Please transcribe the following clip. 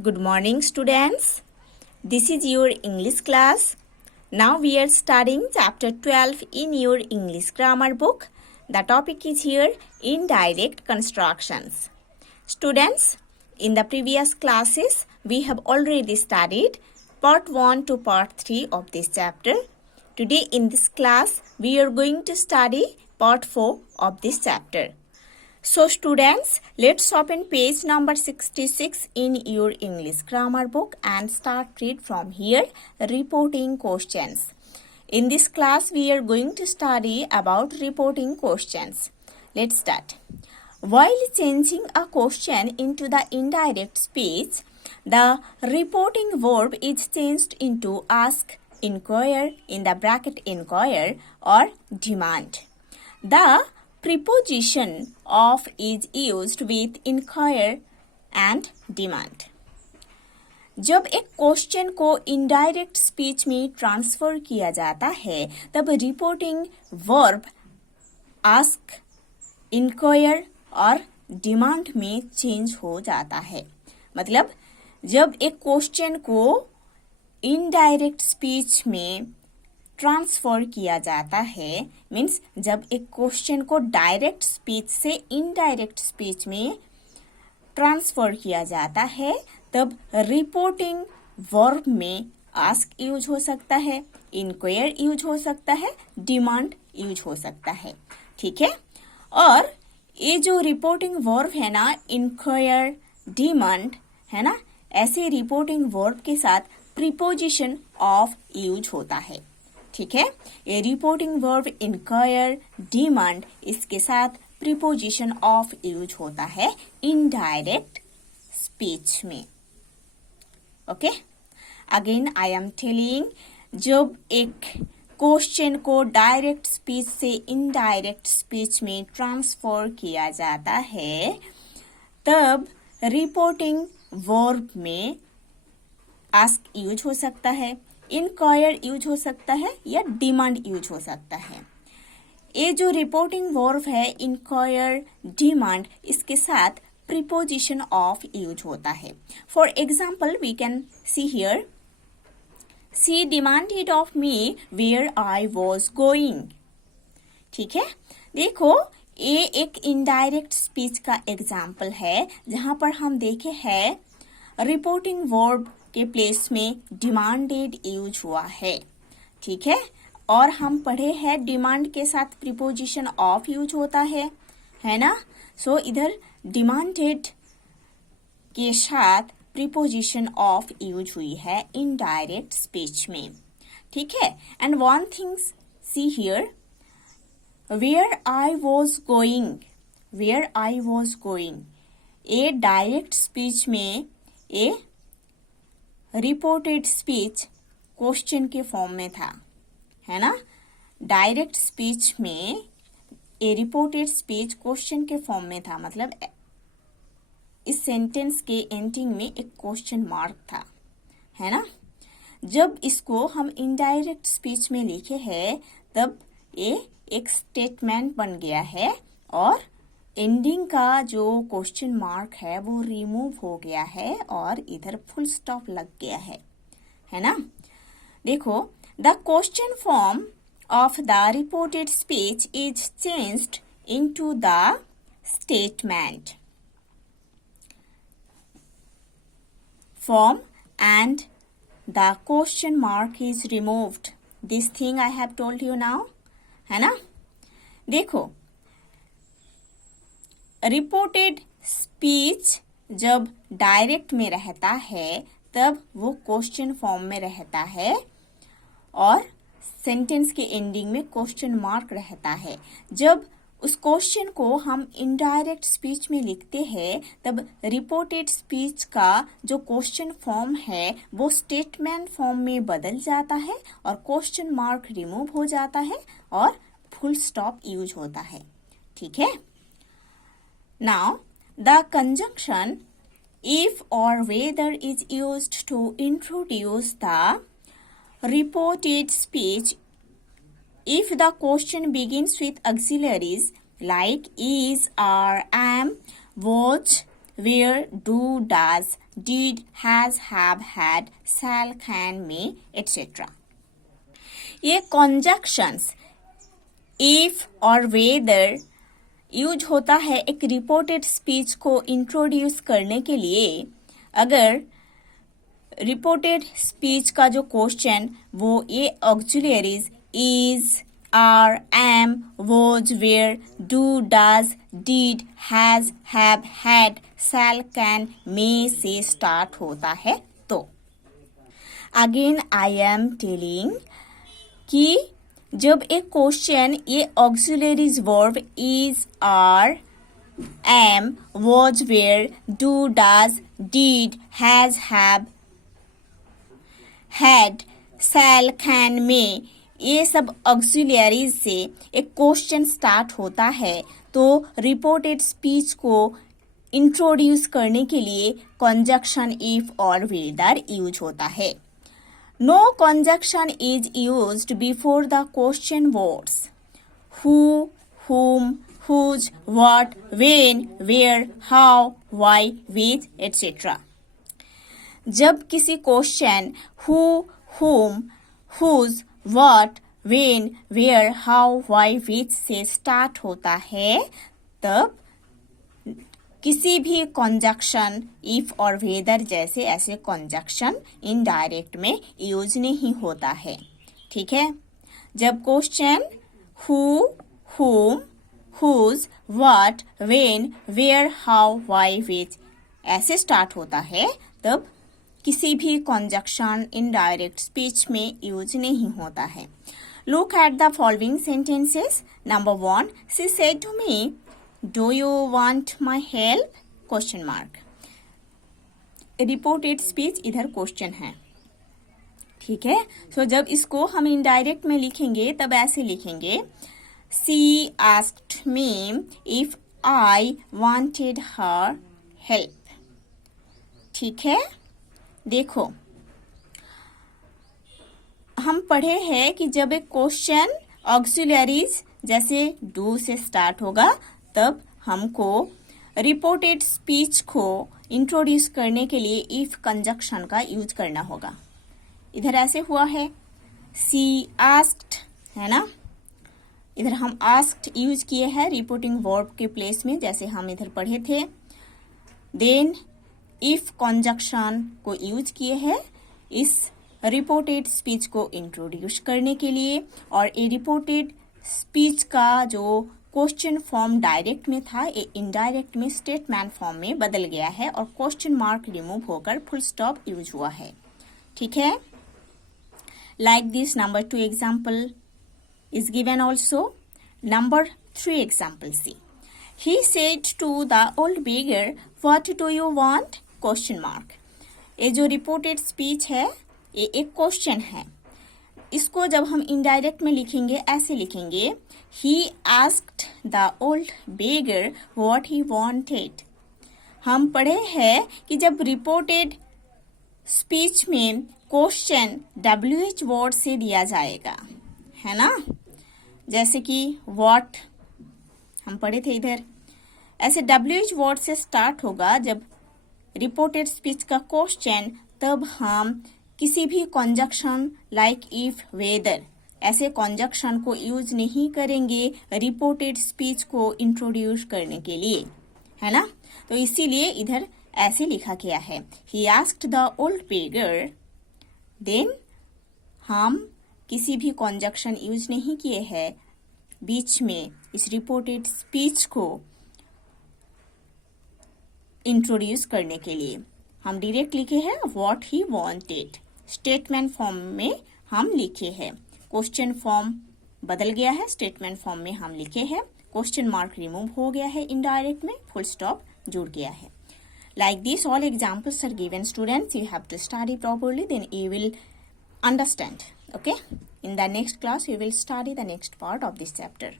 Good morning, students. This is your English class. Now we are studying chapter 12 in your English grammar book. The topic is here indirect constructions. Students, in the previous classes, we have already studied part 1 to part 3 of this chapter. Today in this class, we are going to study part 4 of this chapter. So students, let's open page number 66 in your English grammar book and start read from here, reporting questions. In this class, we are going to study about reporting questions. Let's start. While changing a question into the indirect speech, the reporting verb is changed into ask, inquire, in the bracket inquire, or demand. The preposition of is used with inquire and demand. जब एक question को indirect speech में transfer किया जाता है तब reporting verb ask, inquire और demand में चेंज हो जाता है. मतलब जब एक क्वेश्चन को इनडायरेक्ट स्पीच में ट्रांसफर किया जाता है मीन्स जब एक क्वेश्चन को डायरेक्ट स्पीच से इनडायरेक्ट स्पीच में ट्रांसफर किया जाता है तब रिपोर्टिंग वर्ब में आस्क यूज हो सकता है, इंक्वायर यूज हो सकता है, डिमांड यूज हो सकता है. ठीक है. और ये जो रिपोर्टिंग वर्ब है ना, इंक्वायर, डिमांड है ना, ऐसे रिपोर्टिंग वर्ब के साथ प्रीपोजिशन ऑफ यूज होता है. ठीक है. ये रिपोर्टिंग वर्ब इंक्वायर, डिमांड, इसके साथ प्रीपोजिशन ऑफ यूज होता है इनडायरेक्ट स्पीच में. Okay. Again I am telling, जब एक क्वेश्चन को डायरेक्ट स्पीच से इनडायरेक्ट स्पीच में ट्रांसफर किया जाता है तब रिपोर्टिंग वर्ब में आस्क यूज हो सकता है, इंक्वायर यूज हो सकता है या डिमांड यूज हो सकता है. ये जो रिपोर्टिंग वर्ब है इंक्वायर, डिमांड, इसके साथ प्रीपोजिशन ऑफ यूज होता है. For example we can see here, she demanded of me where I was going. ठीक है. देखो ये एक इनडायरेक्ट स्पीच का एग्जाम्पल है जहां पर हम देखे हैं रिपोर्टिंग वर्ब के प्लेस में डिमांडेड यूज हुआ है. ठीक है. और हम पढ़े हैं डिमांड के साथ प्रीपोजिशन ऑफ यूज होता है ना. सो इधर डिमांडेड के साथ प्रीपोजिशन ऑफ यूज हुई है इनडायरेक्ट स्पीच में. ठीक है. And one things see here, where I was going, where I was going, ए डायरेक्ट स्पीच में ए रिपोर्टेड स्पीच क्वेश्चन के फॉर्म में था, है ना. डायरेक्ट स्पीच में ए रिपोर्टेड स्पीच क्वेश्चन के फॉर्म में था. मतलब इस सेंटेंस के एंडिंग में एक क्वेश्चन मार्क था, है ना. जब इसको हम इनडायरेक्ट स्पीच में लिखे हैं तब ये एक स्टेटमेंट बन गया है और एंडिंग का जो क्वेश्चन मार्क है वो रिमूव हो गया है और इधर फुल स्टॉप लग गया है ना. देखो, the question form of the reported speech is changed into the statement form and the question mark is removed. This thing I have told you now, है ना. देखो, रिपोर्टेड स्पीच जब डायरेक्ट में रहता है तब वो क्वेश्चन फॉर्म में रहता है और सेंटेंस के एंडिंग में क्वेश्चन मार्क रहता है. जब उस क्वेश्चन को हम इनडायरेक्ट स्पीच में लिखते हैं तब रिपोर्टेड स्पीच का जो क्वेश्चन फॉर्म है वो स्टेटमेंट फॉर्म में बदल जाता है और क्वेश्चन मार्क रिमूव हो जाता है और फुल स्टॉप यूज होता है. ठीक है. Now, the conjunction if or whether is used to introduce the reported speech if the question begins with auxiliaries like is, are, am, was, where, do, does, did, has, have, had, shall, can, may, etc. ये conjunctions if और whether use होता है एक reported speech को introduce करने के लिए। अगर रिपोर्टेड स्पीच का जो क्वेश्चन वो ये auxiliaries is, are, am, was, were, do, does, did, has, have, had, shall, can, may से स्टार्ट होता है तो अगेन आई एम टेलिंग कि जब एक क्वेश्चन ये auxiliaries verb is, are, am, was, were, do, does, did, has, have, had, shall, can, may ये सब ऑक्सिलरीज से एक क्वेश्चन स्टार्ट होता है तो रिपोर्टेड स्पीच को इंट्रोड्यूस करने के लिए कंजक्शन इफ और वेदर यूज होता है। No conjunction is used before the question words who, whom, whose, what, when, where, how, why, which, etc. जब किसी question who, whom, whose, what, when, where, how, why, which से start होता है तब किसी भी कंजक्शन इफ और weather जैसे ऐसे कंजक्शन इनडायरेक्ट में यूज नहीं होता है। ठीक है, जब question who, whom, whose, what, when, where, how, why, which ऐसे स्टार्ट होता है तब किसी भी कंजक्शन इनडायरेक्ट स्पीच में यूज नहीं होता है। Look at the following sentences. Number 1, she said to me, Do you want my help? Question mark. Reported speech इधर क्वेश्चन है। ठीक है, सो जब इसको हम इनडायरेक्ट में लिखेंगे तब ऐसे लिखेंगे, She asked me if I wanted her help. ठीक है, देखो हम पढ़े हैं कि जब एक क्वेश्चन ऑक्सिलरीज जैसे डू से स्टार्ट होगा तब हमको रिपोर्टेड स्पीच को इंट्रोड्यूस करने के लिए इफ कंजक्शन का यूज करना होगा। इधर ऐसे हुआ है, सी आस्क्ड है ना, इधर हम आस्क्ड यूज किए हैं रिपोर्टिंग वर्ब के प्लेस में जैसे हम इधर पढ़े थे। देन इफ कंजक्शन को यूज किए हैं इस रिपोर्टेड स्पीच को इंट्रोड्यूस करने के लिए, और ये रिपोर्टेड स्पीच का जो क्वेश्चन फॉर्म डायरेक्ट में था ये इनडायरेक्ट में स्टेटमेंट फॉर्म में बदल गया है और क्वेश्चन मार्क रिमूव होकर फुल स्टॉप यूज हुआ है। ठीक है, like this number 2 example is given also. Number 3 example see, he said to the old beggar, what do you want? Question mark. ये जो रिपोर्टेड स्पीच है ये एक क्वेश्चन है, इसको जब हम इनडायरेक्ट में लिखेंगे ऐसे लिखेंगे, he asked the old beggar what he wanted. हम पढ़े हैं कि जब रिपोर्टेड स्पीच में क्वेश्चन WH वर्ड से दिया जाएगा, है ना, जैसे कि what हम पढ़े थे इधर, ऐसे WH वर्ड से स्टार्ट होगा जब रिपोर्टेड स्पीच का क्वेश्चन, तब हम किसी भी कंजक्शन लाइक इफ, वेदर ऐसे कंजक्शन को यूज नहीं करेंगे रिपोर्टेड स्पीच को इंट्रोड्यूस करने के लिए, है ना। तो इसीलिए इधर ऐसे लिखा गया है, he asked the old beggar. Then हम किसी भी कंजक्शन यूज नहीं किए हैं बीच में इस रिपोर्टेड स्पीच को इंट्रोड्यूस करने के लिए। हम डायरेक्ट लिखे हैं what he wanted, statement form में हम लिखे हैं, क्वेश्चन फॉर्म बदल गया है, स्टेटमेंट फॉर्म में हम लिखे हैं, क्वेश्चन मार्क रिमूव हो गया है इनडायरेक्ट में, फुल स्टॉप जुड़ गया है। Like this all examples are given students, you have to study properly, then you will understand. Okay, in the next class we will study the next part of this chapter.